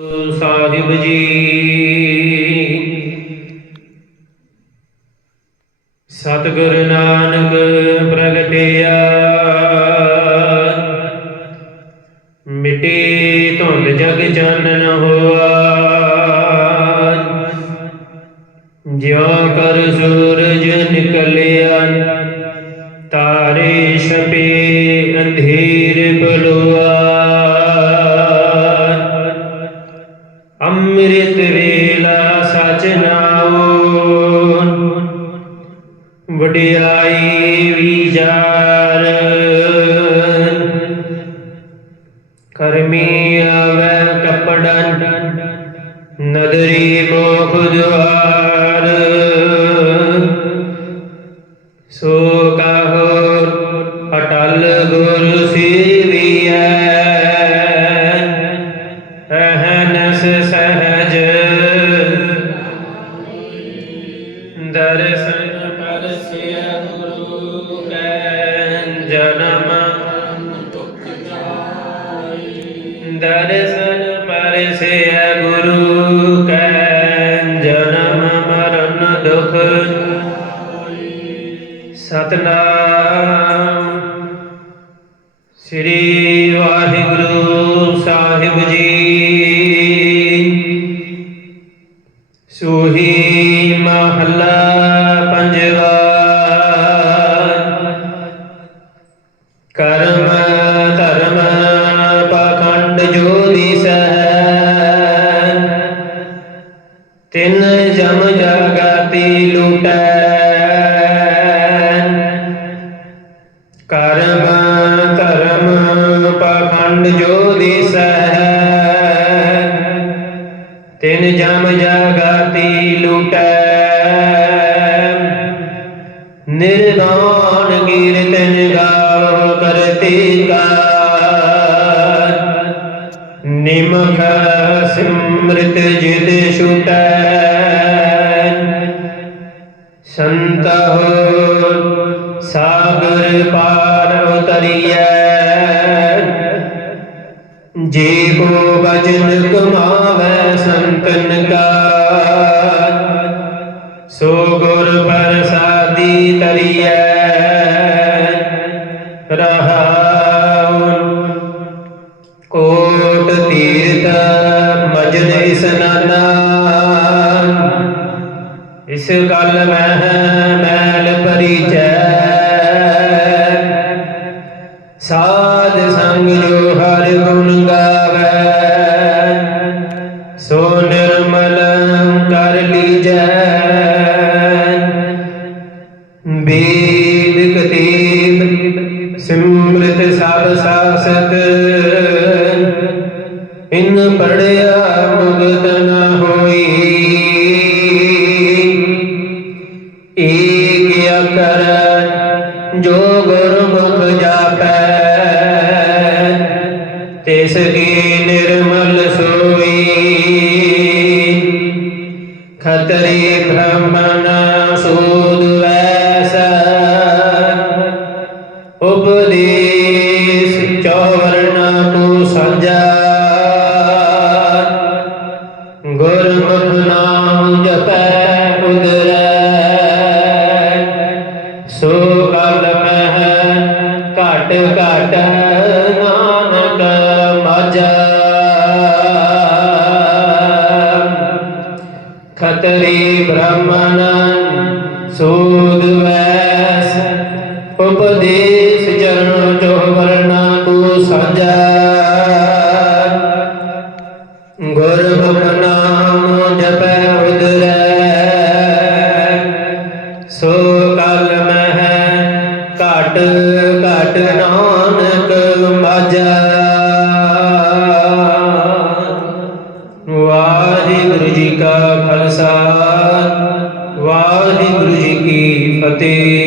ਸਾਹਿਬ ਜੀ। ਸਤਿਗੁਰ ਨਾਨਕ ਪ੍ਰਗਟਿਆ, ਮਿਟੇ ਧੁੰਦ ਜਗ ਚਾਨਣ ਹੋਆ। ਜਿਉ ਕਰ ਸੂਰਜ ਨਿਕਲਿਆ, ਤਾਰੇ ਛਪੇ, ਅੰਧੇਰ ਬਲੁਆ। ਵਡਿਆਈ ਵਿਚਾਰ। ਕਰਮੀ ਆਵੈ ਕਪੜਨ ਨਦਰੀ ਮੋਖ ਦੁਆਰ ਸੋ ਕਹੋ ਜਨਮ ਦਰਸ਼ਨ ਪਰਸਿਆ ਗੁਰੂ ਕੈ ਜਨਮ ਮਰਨ ਦੁਖ। ਸਤਨਾਮ ਸ੍ਰੀ ਵਾਹਿਗੁਰੂ। ਕਰਮ ਧਰਮ ਪਖੰਡ ਜੋ ਦਿਸੈ ਤਿਨ ਜਮ ਜਗਤੀ ਲੁਟੈ। ਨਿਰਦਾਨ ਕੀਰਤਨ ਗਾਵ ਕਰਤੀ ਕਾ ਨਿਮਖ ਸਿਮ੍ਰਿਤ ਜਿਤ ਛੁਟੈ। ਸੰਤਹੁ ਸਾਗਰ ਪਾਰ ਉਤਰੀਐ। ਜੇ ਕੋ ਬਚਨ ਕਮਾਵੈ ਸੰਤਨ ਕਾ, ਸੋ ਗੁਰ ਪ੍ਰਸਾਦੀ ਤਰੀਐ। ਰਹਾਉ ਕੋਟ ਤੀਰਥ ਮਜਨ ਇਸਨਾਨਾ ਇਸ ਗੱਲ ਮੈਂ ਸਾਧ ਸੰਗ ਜੋ ਹਰਿ ਗੁਣ ਗਾਵੈ। ਸੋ ਨਿਰਮਲ ਕਰ ਲੀਜੈ। ਬੇਦ ਕਤੀਬ ਸਿਮਰਤ ਸਭ ਸਾਸਤ। ਇਨ ਪੜਿਆ ਮੁਗਤ ਨ ਹੋਈ। ਏਕ ਅਕਰ ਜੋ ਉਪਦੇਸ਼ ਚੌਵਰਣ ਕੋ ਸਾਜਾ ਗੁਰਮੁਖ ਨਾਮ ਜਪੈ ਉਦਰੈ। ਸੋ ਕਲ ਮਹਿ ਘਟ ਘਟ ਨਾਨਕ ਮਾਝਾ। ਖਤਰੀ ਬ੍ਰਾਹਮਣ ਸੋ ਕਲਮ ਹੈ ਘਟ ਘਟ ਨਾਨਕ ਮਾਜਾ ਵਾਹਿਗੁਰੂ ਜੀ ਕਾ ਖਾਲਸਾ ਵਾਹਿਗੁਰੂ ਜੀ ਕੀ ਫਤਿਹ।